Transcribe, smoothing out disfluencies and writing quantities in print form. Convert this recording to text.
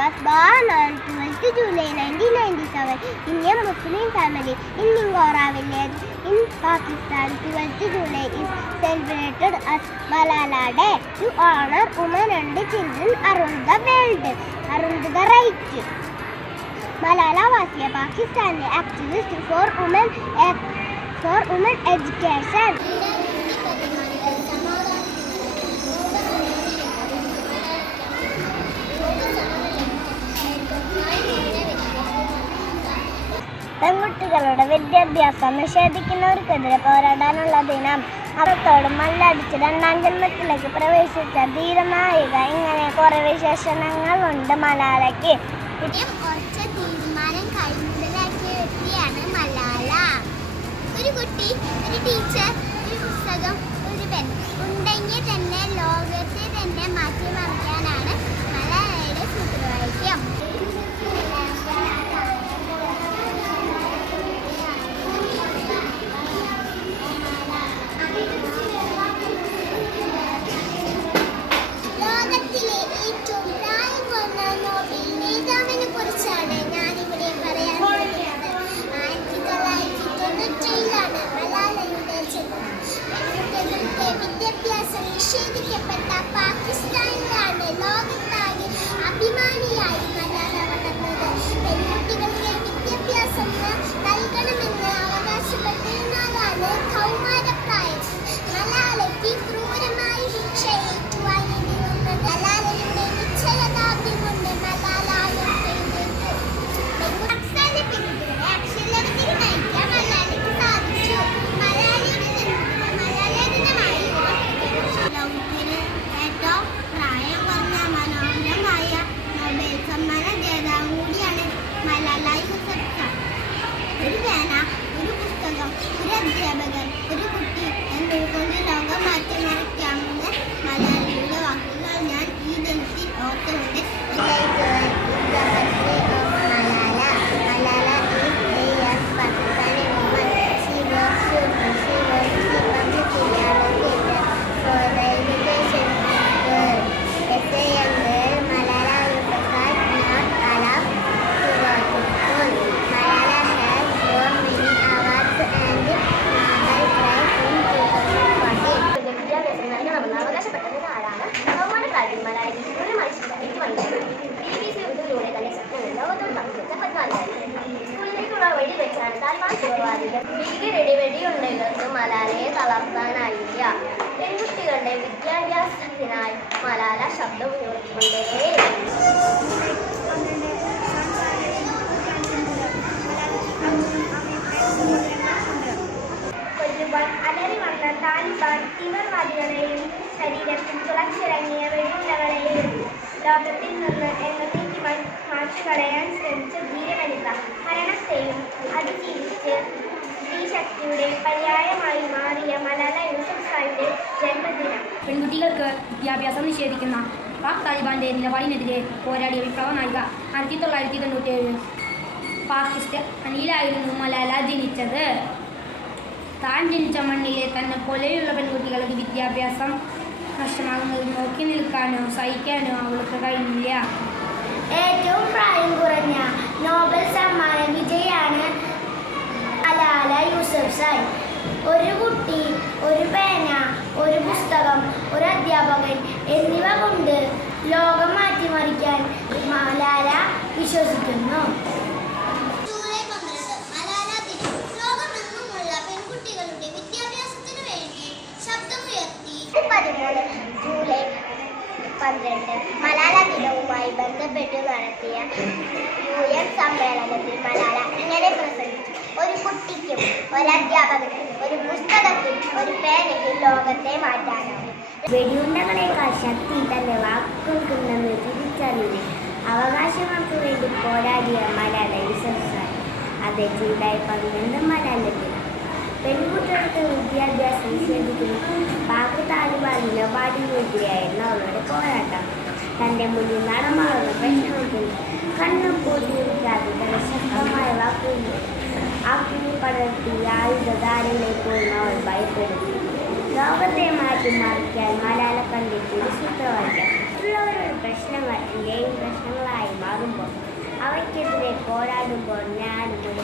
was born on 12th July 1997 in a Muslim family in Ningora village in Pakistan. 12th July is celebrated as Malala Day to honor women and children around the world, around the right. Malala was a Pakistani activist for women education. പെൺകുട്ടികളുടെ വിദ്യാഭ്യാസം നിഷേധിക്കുന്നവർക്കെതിരെ പോരാടാനുള്ള ദിനം. അവർത്തോട് മല്ലടിച്ച് രണ്ടാം ജന്മത്തിലേക്ക് പ്രവേശിച്ച ധീരനായിക. ഇങ്ങനെ കുറെ വിശേഷണങ്ങളുണ്ട് മലാലയ്ക്ക്. തീരുമാനം കൈമുതലാക്കിയ വ്യക്തിയാണ് മലാല. ഒരു കുട്ടി, ഒരു ടീച്ചർ, ഒരു പുസ്തകം, ഒരു പെൻ ഉണ്ടെങ്കിൽ തന്നെ ലോകത്തെ തന്നെ മാറ്റിമറിക്കാനാണ് മലാലയുടെ സൂത്രവാക്യം. വിദ്യാഭ്യാസം നിഷേധിക്കപ്പെട്ട പാകിസ്ഥാനിലാണ് ലോകത്താകെ അഭിമാനിയായി മലാല വളർന്നത്. പെൺകുട്ടികളുടെ വിദ്യാഭ്യാസം നൽകണമെന്ന് അവകാശപ്പെട്ടിരുന്നാലാണ് കൗമാരപ്രായം. മലാലയ്ക്ക് ക്രൂരമായി ശിക്ഷ ഏറ്റുവാങ്ങേണ്ടി വന്നത്. മലാലയുടെ നിശ്ചയദാർഢ്യം കൊണ്ട് മലാല പാകിസ്ഥാന്റെ പെൺകുട്ടികളെ അക്ഷരത്തിൽ നയിക്കാൻ മലാലയ്ക്ക് സാധിച്ചു. ഏറ്റവും പ്രായം കുറഞ്ഞ മനോഹരമായ നൊബേൽ സമ്മാന ജേതാവ് കൂടിയാണ് മലാല യൂസഫ്സായ്. ഒരു പേന, ഒരു പുസ്തകം, ഒരു അധ്യാപകൻ, ഒരു കുട്ടി എന്നിവകൊണ്ട് ലോകം മാറ്റിമറിക്കാമെന്ന് മലാലയുടെ വാക്കുകൾ ഞാൻ ഈ ദിനത്തിൽ ഓർക്കുന്നുണ്ട്. വെടിയുണ്ടെങ്കിലും മലാലയെ തളർത്താനായില്ല. പെൺകുട്ടികളുടെ വിദ്യാഭ്യാസത്തിനായി മലാല ശബ്ദം ഉയർത്തിക്കൊണ്ടേയിരുന്നു. കൊല്ലുവാൻ അലറി വന്ന താലിബാൻ തീവ്രവാദികളെയും ശരീരത്തിൽ തുളച്ചിറങ്ങിയ വെടിയുണ്ടകളെയും ലോകത്തിൽ നിന്ന് എന്നേക്ക് മാറ്റി കളയാൻ ശ്രമിച്ച ധീരവനിത മരണത്തെയും അതിജീവിച്ച് ശക്തിയുടെ പര്യായമായി മാറിയ മലാല യൂസഫ്സായുടെ ജന്മദിനം. പെൺകുട്ടികൾക്ക് വിദ്യാഭ്യാസം നിഷേധിക്കുന്ന പാക് താലിബാന്റെ നിലപാടിനെതിരെ പോരാടിയ വിപ്ലവ നായിക. 1997 പാകിസ്ഥാനിലായിരുന്നു മലാല ജനിച്ചത്. താൻ ജനിച്ച മണ്ണിലെ തന്നെ പോലെയുള്ള പെൺകുട്ടികളുടെ വിദ്യാഭ്യാസം നഷ്ടമാകുന്നത് നോക്കി നിൽക്കാനോ സഹിക്കാനോ അവൾക്ക് കഴിഞ്ഞില്ല. ഏറ്റവും പ്രായം കുറഞ്ഞ നോബൽ സമ്മാന വിജയിയാണ് മലാല യൂസഫ്സായ്. ഒരു കുട്ടി, ഒരു പേന, ഒരു പുസ്തകം, ഒരു അധ്യാപകൻ എന്നിവ കൊണ്ട് ലോകം മാറ്റിമറിക്കാൻ മലാല വിശ്വസിക്കുന്നു. ജൂലൈ 12 മലാല ദിനം. ലോകമെങ്ങുമുള്ള പെൺകുട്ടികളുടെ വിദ്യാഭ്യാസത്തിനു വേണ്ടി ശബ്ദമുയർത്തി. 13 ജൂലൈ 12 മലാല ദിനവുമായി ബന്ധപ്പെട്ട് നടത്തിയ UN സമ്മേളനത്തിൽ മലാല ഇങ്ങനെ പ്രസംഗിച്ചു. ഒരു കുട്ടിക്കും, ഒരു അധ്യാപകനും, ഒരു പുസ്തകത്തിൽ, ഒരു പേനയ്ക്കും ലോകത്തെ മാറ്റാനാണ്. വെടിയുണ്ടകളേക്കാൾ ശക്തി തന്റെ വാക്കുകൾക്കുണ്ടെന്ന് തിരിച്ചറിഞ്ഞ് അവകാശങ്ങൾക്ക് വേണ്ടി പോരാടിയ മലാല യൂസഫ്സായ്. അത് ജൂലൈ 11 മലാല ദിനം. പെൺകുട്ടികൾക്ക് വിദ്യാഭ്യാസം നിഷേധിക്കുന്ന പാക് താലിബാൻ നിലപാടിനെതിരെയായിരുന്നു അവരുടെ പോരാട്ടം. തൻ്റെ മുന്നിൽ നടമാറുന്ന പ്രശ്നത്തിൽ കണ്ണു പൂട്ടിയിരിക്കാതെ തന്നെ ശക്തമായ വാക്കുകൾ അഗ്നി പടർത്തി ആയുധധാരയിലേക്ക് പോകുന്ന അവൾ ഭയപ്പെടുത്തി. ലോകത്തെ മാറ്റിമറിക്കാൻ മലാല കണ്ടെത്തിയ സൂത്രവാക്യം. മറ്റുള്ളവരുടെ പ്രശ്നങ്ങൾ എൻ്റെയും പ്രശ്നങ്ങളായി മാറുമ്പോൾ അവയ്ക്കെതിരെ പോരാടുമ്പോൾ ഞാനും ഒരു